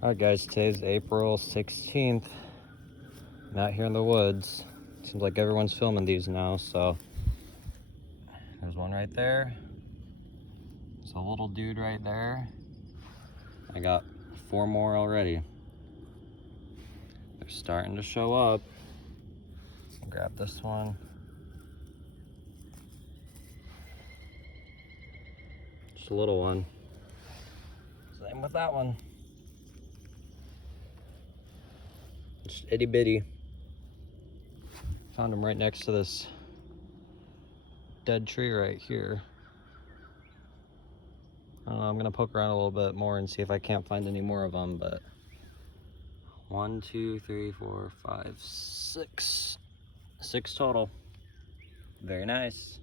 Alright guys, today's April 16th. I'm out here in the woods. Seems like everyone's filming these now, so there's one right there. There's a little dude right there. I got 4 more already. They're starting to show up. Grab this one. Just a little one. Same with that one. Just itty bitty. Found him right next to this dead tree right here. I don't know, I'm gonna poke around a little bit more and see if I can't find any more of them, but 1, 2, 3, 4, 5, 6. 6 total. Very nice.